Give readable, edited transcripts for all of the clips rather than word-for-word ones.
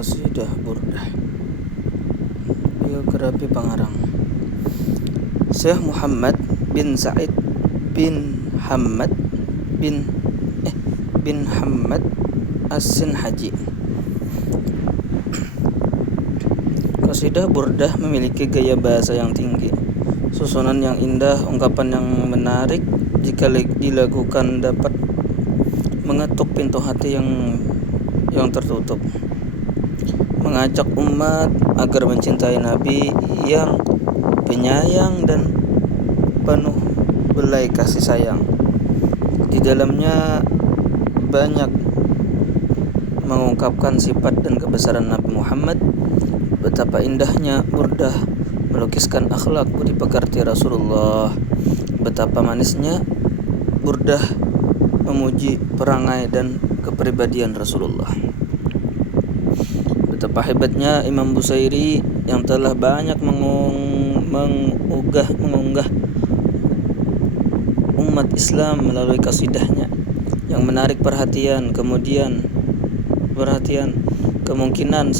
Qasidah Burdah. Biografi pengarang Syekh Muhammad bin Sa'id bin Hamad bin Hamad As-Sinhaji. Qasidah Burdah memiliki gaya bahasa yang tinggi, susunan yang indah, ungkapan yang menarik. Jika dilakukan dapat mengetuk pintu hati yang tertutup, mengajak umat agar mencintai Nabi yang penyayang dan penuh belai kasih sayang. Di dalamnya banyak mengungkapkan sifat dan kebesaran Nabi Muhammad. Betapa indahnya burdah melukiskan akhlak budi pekerti Rasulullah. Betapa manisnya burdah memuji perangai dan kepribadian Rasulullah. Betapa hebatnya Imam Busairi yang telah banyak mengunggah umat Islam melalui kasidahnya yang menarik perhatian. Kemungkinan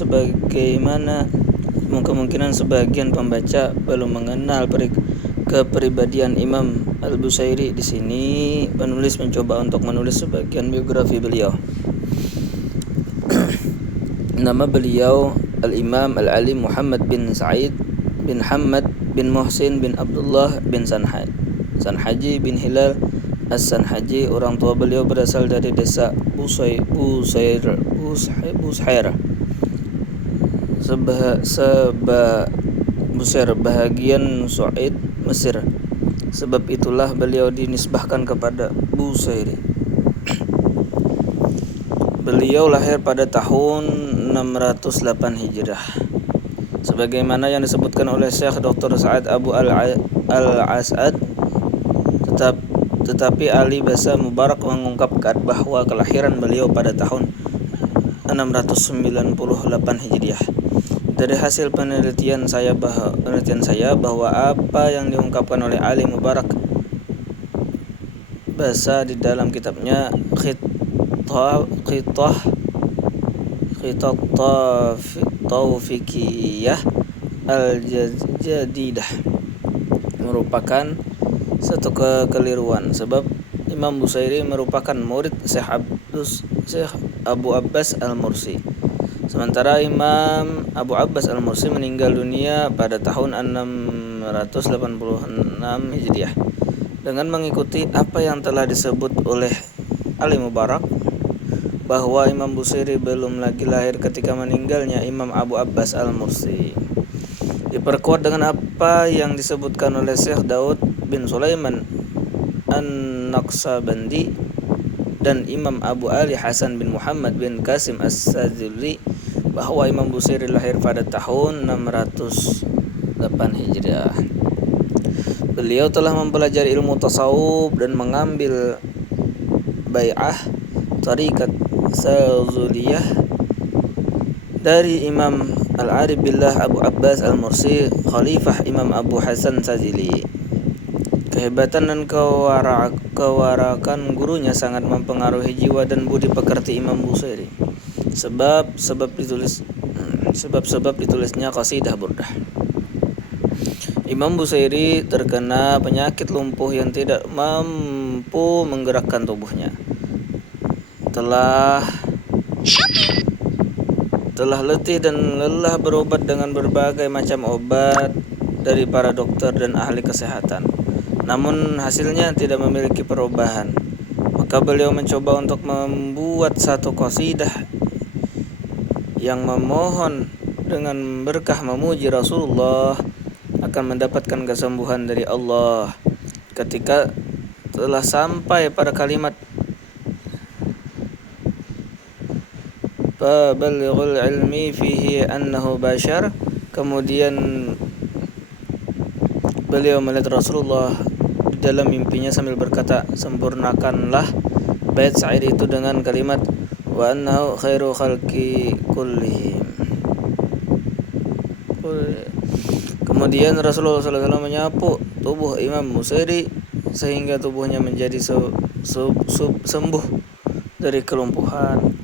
sebagian pembaca belum mengenal kepribadian Imam Al-Busairi. Di sini penulis mencoba untuk menulis sebagian biografi beliau. Nama beliau Al-Imam Al-Alim Muhammad bin Sa'id bin Hamad bin Muhsin bin Abdullah bin Sanhaji bin Hilal As-Sanhaji. Orang tua beliau berasal dari desa Bushair, bahagian Su'id, Mesir. Sebab itulah beliau dinisbahkan kepada Busairi. Beliau lahir pada tahun 608 Hijrah, sebagaimana yang disebutkan oleh Syekh Dr. Sa'ad Abu Al-As'ad. Tetapi Ali Basa Mubarak mengungkapkan bahwa kelahiran beliau pada tahun 698 Hijriah. Dari hasil penelitian saya bahwa apa yang diungkapkan oleh Ali Mubarak Basa di dalam kitabnya Khitah Taufikiyah Al-Jadidah merupakan satu kekeliruan, sebab Imam Busairi merupakan murid Syekh Abu Abbas Al-Mursi. Sementara Imam Abu Abbas Al-Mursi meninggal dunia pada tahun 686 Hijriah. Dengan mengikuti apa yang telah disebut oleh Ali Mubarak bahwa Imam Busairi belum lagi lahir ketika meninggalnya Imam Abu Abbas Al-Mursi, diperkuat dengan apa yang disebutkan oleh Syekh Daud bin Sulaiman An-Naqsabandi dan Imam Abu Ali Hasan bin Muhammad bin Qasim As-Sadzili bahwa Imam Busairi lahir pada tahun 608 Hijriah. Beliau telah mempelajari ilmu tasawuf dan mengambil bai'ah tarikat Sadzuliyah dari Imam Al-Arif Billah Abu Abbas Al-Mursi, Khalifah Imam Abu Hasan Sadzili. Kehebatan dan kewarakan gurunya sangat mempengaruhi jiwa dan budi pekerti Imam Busairi. Sebab ditulisnya Qasidah Burdah. Imam Busairi terkena penyakit lumpuh yang tidak mampu menggerakkan tubuhnya. Telah letih dan lelah berobat dengan berbagai macam obat dari para dokter dan ahli kesehatan, namun hasilnya tidak memiliki perubahan. Maka beliau mencoba untuk membuat satu qasidah yang memohon dengan berkah memuji Rasulullah akan mendapatkan kesembuhan dari Allah. Ketika telah sampai pada kalimat Balighul ilmi fihi annahu bashar, kemudian beliau melihat Rasulullah di dalam mimpinya sambil berkata, sempurnakanlah bait syair itu dengan kalimat wa annahu khairu khalqi kullihim. Kemudian Rasulullah SAW menyapu tubuh Imam Busairi sehingga tubuhnya menjadi sembuh dari kelumpuhan.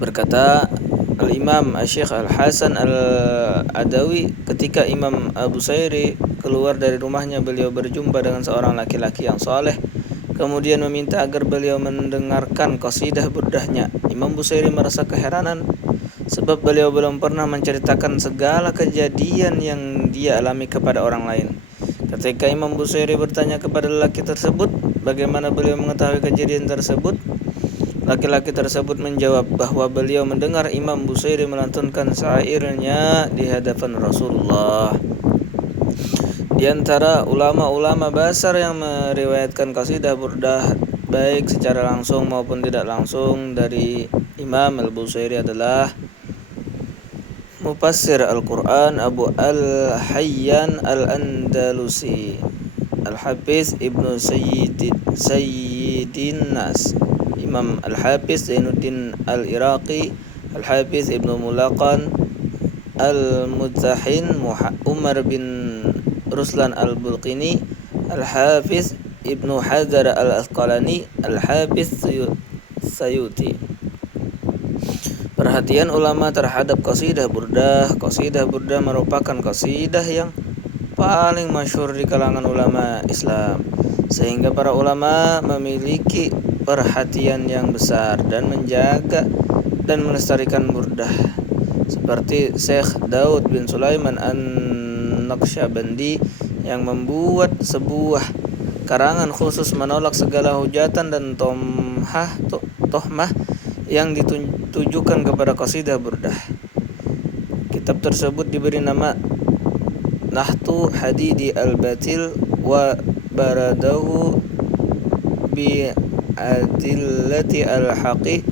Berkata, Al-Imam Syekh Al-Hasan Al-Adawi, ketika Imam Abu Sairi keluar dari rumahnya, beliau berjumpa dengan seorang laki-laki yang soleh, kemudian meminta agar beliau mendengarkan qasidah burdahnya. Imam Busairi merasa keheranan sebab beliau belum pernah menceritakan segala kejadian yang dia alami kepada orang lain. Ketika Imam Busairi bertanya kepada lelaki tersebut bagaimana beliau mengetahui kejadian tersebut, laki-laki tersebut menjawab bahwa beliau mendengar Imam Busairi melantunkan syairnya di hadapan Rasulullah. Di antara ulama-ulama besar yang meriwayatkan qasidah burdah baik secara langsung maupun tidak langsung dari Imam Al-Busairi adalah Mufassir Al-Quran Abu Al-Hayyan Al-Andalusi, Al-Hafiz Ibnu Sayyidin Nas, Imam Al-Hafiz Zainuddin Al-Iraqi, Al-Hafiz Ibnu Mulaqan Al-Mutahin, Umar bin Ruslan Al-Bulqini, Al-Hafiz Ibnu Hajar Al-Asqalani, Al-Hafiz Sayuti. Perhatian ulama terhadap qasidah burdah. Qasidah burdah merupakan qasidah yang paling masyhur di kalangan ulama Islam, sehingga para ulama memiliki perhatian yang besar dan menjaga dan melestarikan burdah, seperti Syekh Daud bin Sulaiman An-Naqsyabandi yang membuat sebuah karangan khusus menolak segala hujatan dan tohmah yang ditujukan kepada qasidah burdah. Kitab tersebut diberi nama Nahtu Hadidi Al-Batil wa Baradahu bi Adillati Al-Haqi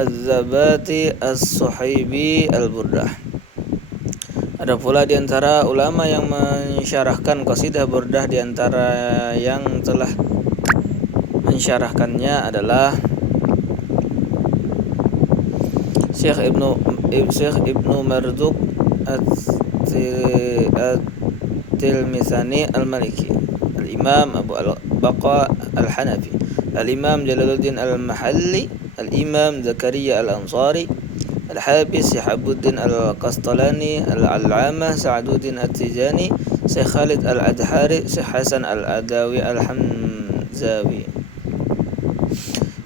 Az-Zabati As-Suhaibi Al-Burdah. Ada pula di antara ulama yang mensyarahkan qasidah burdah. Di antara yang telah mensyarahkannya adalah Syekh Ibnu Marzuq At-Tilmisani Al-Maliki, Al-Imam Abu Al-Baqa Al-Hanafi, Al-Imam Jalaluddin Al-Mahalli, Al-Imam Zakaria Al-Ansari, Al-Hafiz Syihabuddin Al-Qastalani, Al-Allamah Sa'aduddin At-Tijani, Syekh Khalid Al-Adhari, Syekh Hasan Al-Adawi Al-Hamzawi.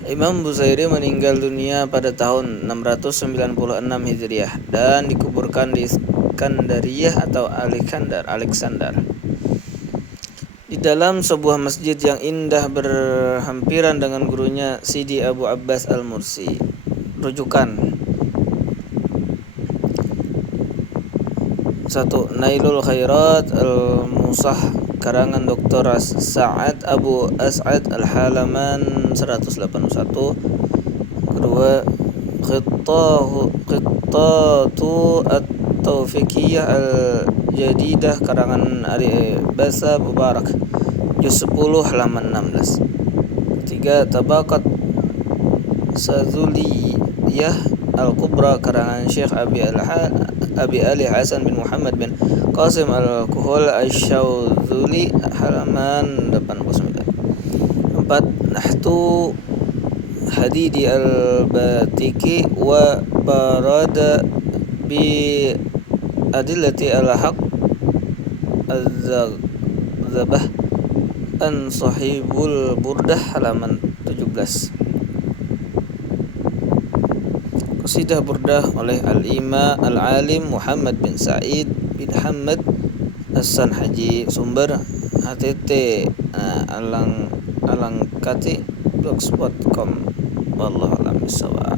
Imam Busairi meninggal dunia pada tahun 696 Hijriah dan dikuburkan di Iskandariyah atau Alexander, di dalam sebuah masjid yang indah berhampiran dengan gurunya Sidi Abu Abbas Al-Mursi. Rujukan: 1. Nailul Khairat Al-Musah karangan Dr. Sa'ad Abu As'ad Al-Halaman 181. Kedua, Khittatu At-Taufiqiyah Al-Jadidah karangan Ali Basa Mubarak juz 10 halaman 16. Ketiga, Tabaqat Sazuliyah Al-Kubra karangan Syekh Abi Ali Hasan bin Muhammad bin Qasim Al-Kuhul Asy-Syaudzuli halaman 89. 4. Nahtu Hadidi Al-Batiki wa Barada bi Adillati Al-Haq Az-Zabah An Sahibul Burdah halaman 17. Qasidah burdah oleh Al-Imam Al-Alim Muhammad bin Sa'id bin Hamad As-Sanhaji. Sumber htt alangkati blogspot.com. Wallahu a'lam bishawab.